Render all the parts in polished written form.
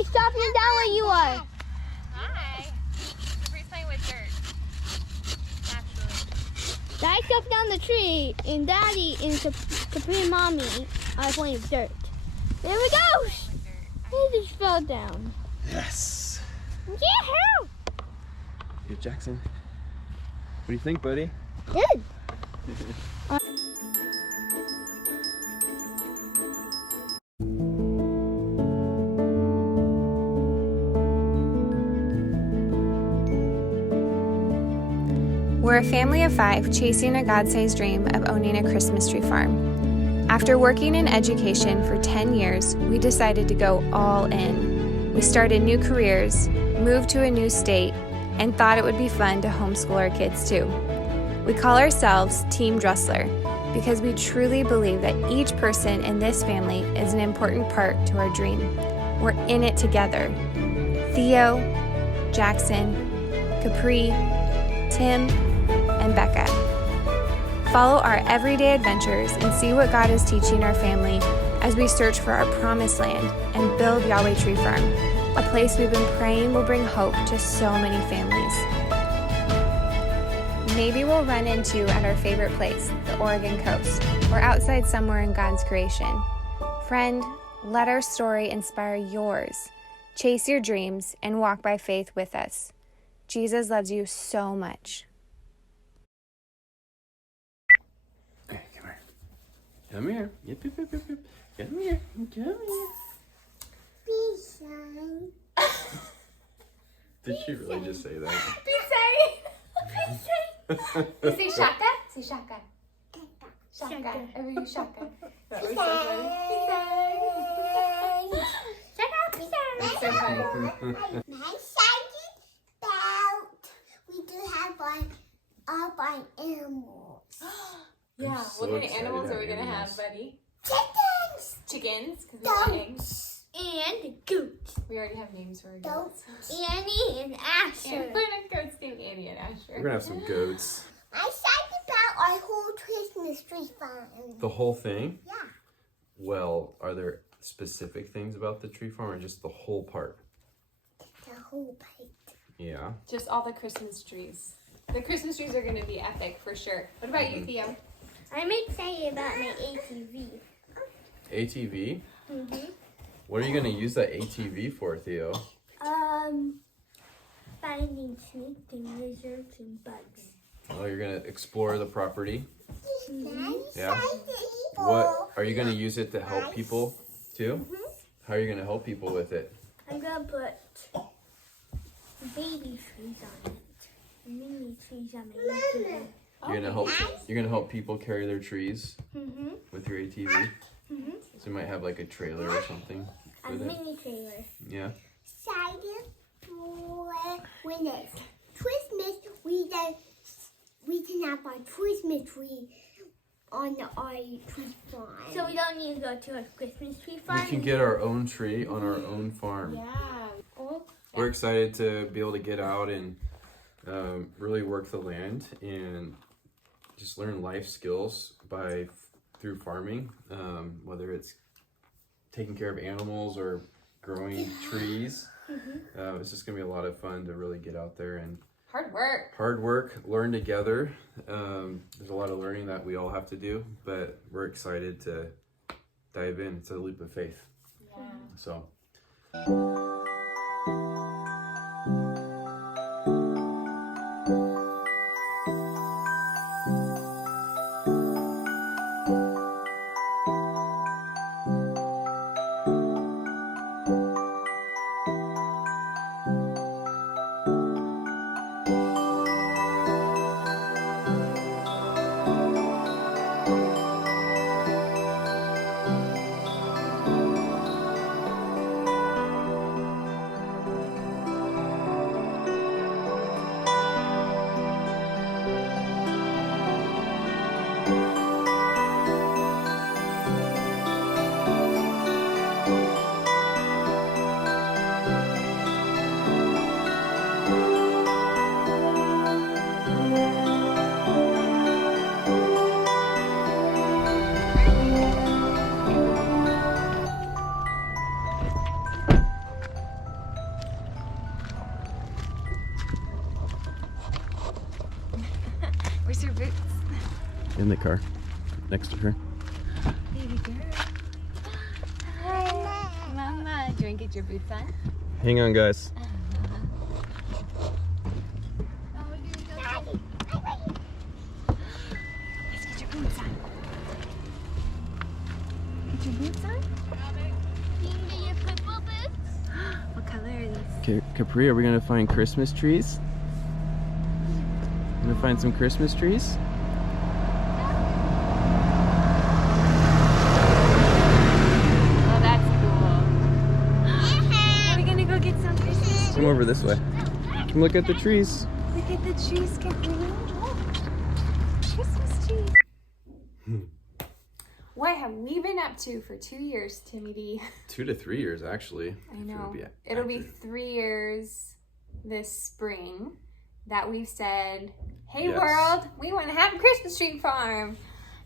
Hey, stop me down where you are. Hi. We're playing with dirt. Naturally. Daddy stepped down the tree, and Daddy and Capri and Mommy are playing with dirt. There we go. He just fell down. Yes. Yahoo! Good, Jackson. What do you think, buddy? Good. We're a family of 5 chasing a God-sized dream of owning a Christmas tree farm. After working in education for 10 years, we decided to go all in. We started new careers, moved to a new state, and thought it would be fun to homeschool our kids too. We call ourselves Team Dressler because we truly believe that each person in this family is an important part to our dream. We're in it together. Theo, Jackson, Capri, Tim, and Becca. Follow our everyday adventures and see what God is teaching our family as we search for our promised land and build Yahweh Tree Farm, a place we've been praying will bring hope to so many families. Maybe we'll run into at our favorite place, the Oregon coast, or outside somewhere in God's creation. Friend, let our story inspire yours. Chase your dreams and walk by faith with us. Jesus loves you so much. Hey, come here. Come here. Yep, yep, yep, yep, yep. Come here. Come here. Did she really just say that? You say shaka? Say shaka. Shaka. Every shaka. That was so funny. Shaka. So funny. My second belt. We do have all our animals. Yeah. so What kind of excited animals are we about going to have, animals. buddy? Chickens. Chickens? Because we want eggs. And goats. We already have names for our goats. Annie and Asher. And we're going to goats named Annie and Asher. We're gonna have some goats. My second belt. Our whole Christmas tree farm. The whole thing? Yeah. Well, are there specific things about the tree farm or just the whole part? The whole plate. Yeah. Just all the Christmas trees. The Christmas trees are going to be epic for sure. What about you, Theo? I'm excited about my ATV. ATV? Mm-hmm. What are you gonna use that ATV for, Theo? Finding snakes and lizards and bugs. Oh, you're gonna explore the property. Yeah. Excited. What are you gonna use it to help people too? How are you gonna help people with it? I'm gonna put baby trees on it. Mini trees on my ATV. You're gonna help people carry their trees Mm-hmm. with your ATV. Mm-hmm. So you might have like a trailer or something A with it. mini trailer. Yeah. Excited for when it's Christmas. We can have our Christmas tree on our tree farm. So we don't need to go to a Christmas tree farm. We can get our own tree on our own farm. Yeah. Oh. We're excited to be able to get out and really work the land and just learn life skills through farming, whether it's taking care of animals or growing trees. It's just gonna be a lot of fun to really get out there and Hard work. learn together. There's a lot of learning that we all have to do, but we're excited to dive in. It's a leap of faith. Yeah. So. car next to her. Baby girl. Hi. Mama. Do you want to get your boots on? Hang on, guys. Let's get your boots on. Get your boots on? What color are these? Okay, Capri, are we gonna find Christmas trees? Gonna find some Christmas trees? Oh, that's cool. Are we gonna go get some Christmas trees? Come over this way. Come look at the trees. Look at the trees, Capri. Christmas trees. What have we been up to for 2 years, Timmy D? 2 to 3 years, actually. I know. It'll be 3 years this spring that we've said, hey Yes. world, we want to have a Christmas tree farm.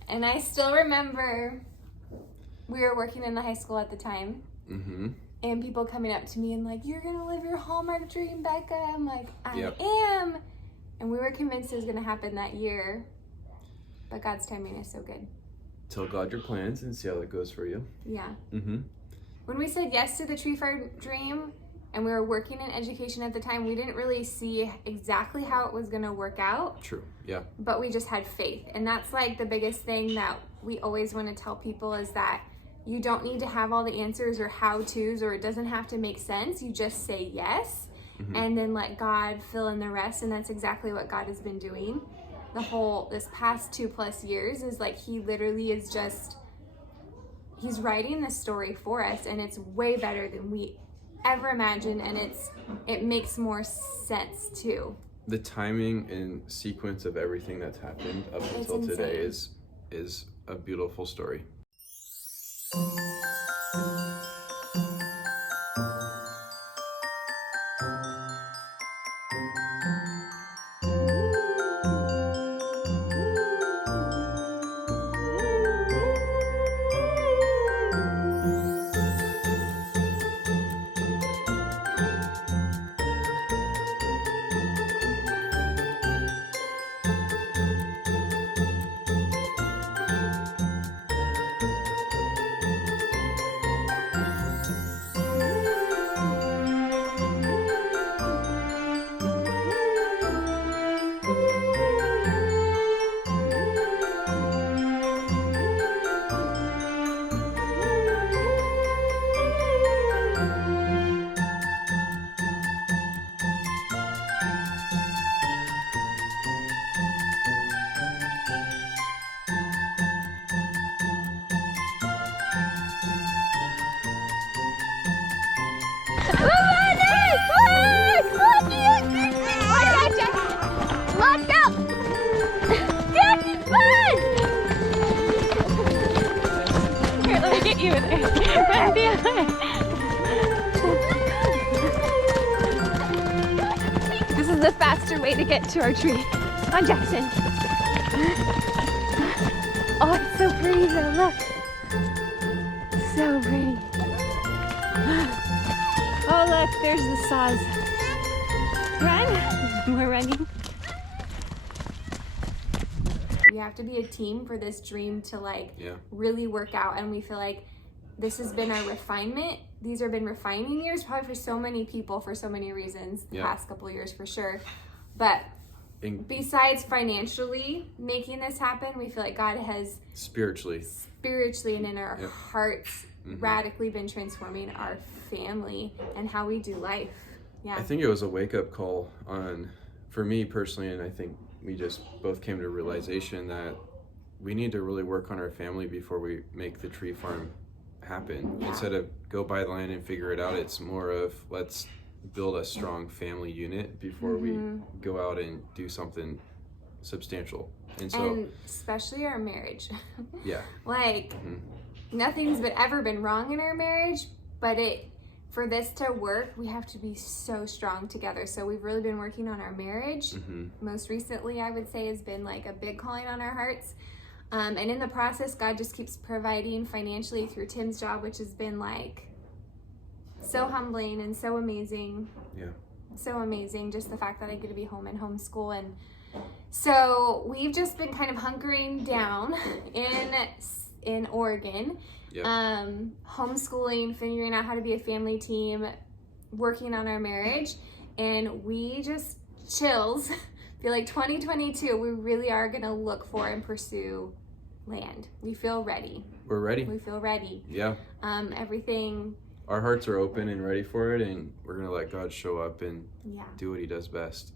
And I still remember we were working in the high school at the time. Mm-hmm. And people coming up to me and like, you're going to live your Hallmark dream, Becca. I'm like, I Yep. am. And we were convinced it was going to happen that year. But God's timing is so good. Tell God your plans and see how that goes for you. Yeah. Mm-hmm. When we said yes to the tree farm dream and we were working in education at the time, we didn't really see exactly how it was going to work out. True. Yeah. But we just had faith. And that's like the biggest thing that we always want to tell people is that you don't need to have all the answers or how-tos, or it doesn't have to make sense. You just say yes, and then let God fill in the rest. And that's exactly what God has been doing this past 2+ years. Is like he literally is just, he's writing the story for us, and it's way better than we ever imagined, and it makes more sense too. The timing and sequence of everything that's happened up until today is a beautiful story. This is the faster way to get to our tree. Come on, Jackson. Oh, it's so pretty though, look. So pretty. Oh, look, there's the saws. Run. We're running. We have to be a team for this dream to really work out, and we feel like this has been our refinement. These have been refining years, probably for so many people, for so many reasons, the past couple of years for sure. But besides financially making this happen, we feel like God has spiritually and in our hearts radically been transforming our family and how we do life. Yeah. I think it was a wake-up call for me personally, and I think we just both came to a realization that we need to really work on our family before we make the tree farm happen. Instead of go buy the land and figure it out, it's more of let's build a strong family unit before we go out and do something substantial. And especially our marriage. Yeah. Nothing's ever been wrong in our marriage, but for this to work, we have to be so strong together. So we've really been working on our marriage. Most recently, I would say, has been like a big calling on our hearts. And in the process, God just keeps providing financially through Tim's job, which has been so humbling and so amazing. Yeah. So amazing. Just the fact that I get to be home and homeschool. And So we've just been kind of hunkering down in Oregon, Yep. homeschooling, figuring out how to be a family team, working on our marriage, and we just feel like 2022, we really are going to look for and pursue land. We feel ready. We're ready. We feel ready. Yeah. Everything. Our hearts are open and ready for it, and we're going to let God show up and Yeah. do what he does best.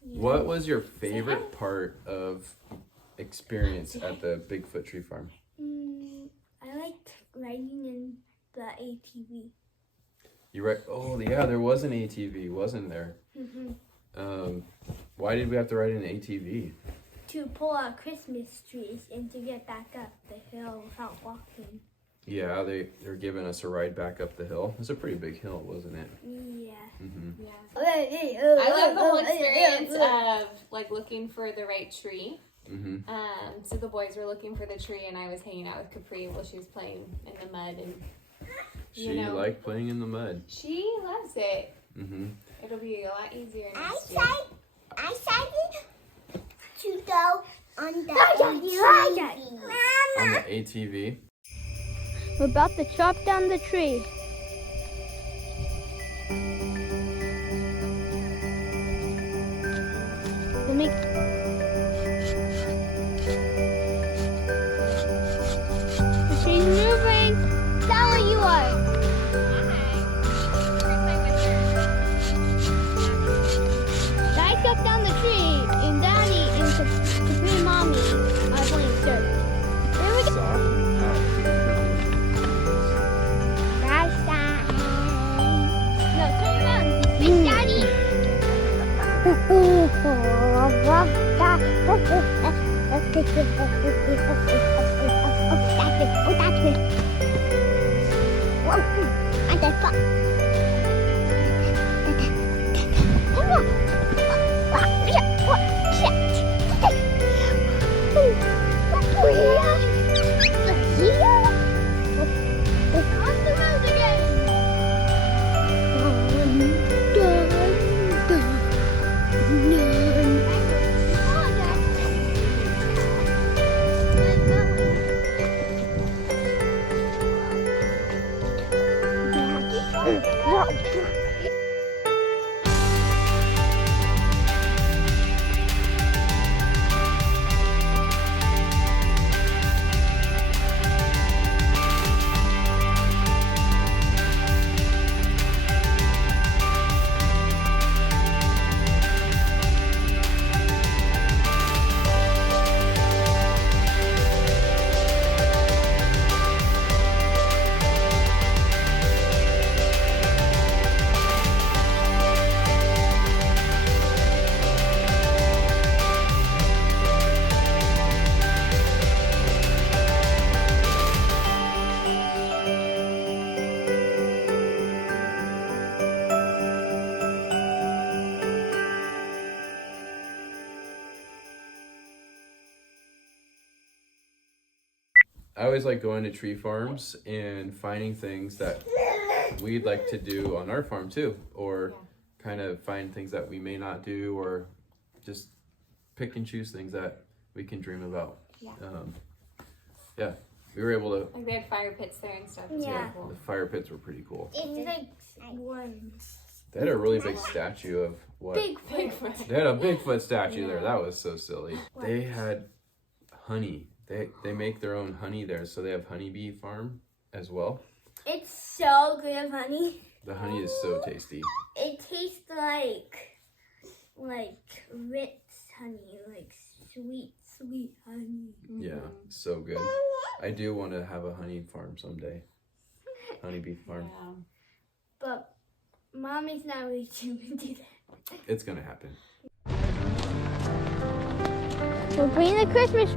What was your favorite part of experience at the Bigfoot Tree Farm? I liked riding in the ATV. Oh yeah, there was an ATV, wasn't there? Why did we have to ride in an ATV? To pull out Christmas trees and to get back up the hill without walking. Yeah, they're giving us a ride back up the hill. It's a pretty big hill, wasn't it? Yeah. Yeah. I love the whole experience of like looking for the right tree. So the boys were looking for the tree, and I was hanging out with Capri while she was playing in the mud. And She liked playing in the mud. she loves it. It'll be a lot easier next year. I decided to go on the ATV. On the ATV. We're about to chop down the tree. To make the tree's moving. Tell where you are. I chopped down the tree, and Daddy and Capri and Mommy are playing dirt. There we go. No, turn around. Big Daddy. On the road again. I always like going to tree farms and finding things that we'd like to do on our farm too, or kind of find things that we may not do, or just pick and choose things that we can dream about. Yeah. We were able to. Like they had fire pits there and stuff. Yeah. Cool. The fire pits were pretty cool. It's like ones. They had a really big statue of what? Bigfoot. They had a Bigfoot statue there. That was so silly. They had honey. They make their own honey there, so they have honeybee farm as well. It's so good, honey. The honey is so tasty. It tastes like Ritz honey, like sweet honey. Yeah, so good. I do want to have a honey farm someday. Honeybee farm. Yeah. But Mommy's not really to do that. It's gonna happen. We're bringing the Christmas.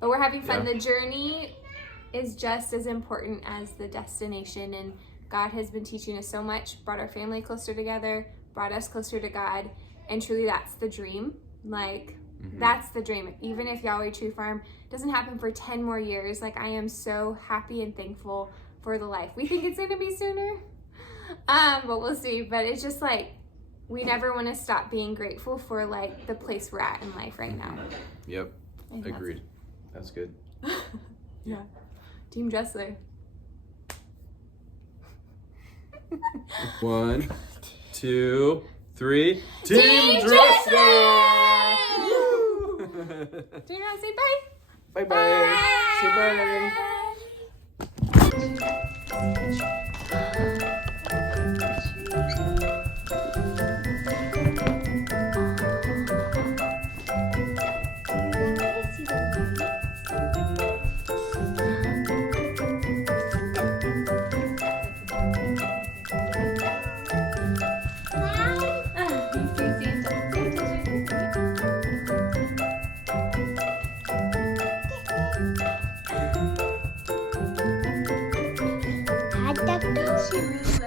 But we're having fun. The journey is just as important as the destination, and God has been teaching us so much, brought our family closer together, brought us closer to God, and truly that's the dream. Like, that's the dream. Even if Yahweh Tree Farm doesn't happen for 10 more years, like, I am so happy and thankful for the life. We think it's gonna be sooner, but we'll see. But it's just like, we never want to stop being grateful for like the place we're at in life right now. Yep, agreed. That's good. Yeah. Team Dressler. 1, 2, 3. Team Dressler! Woo! Do you want to say bye? Bye-bye. Say Had that.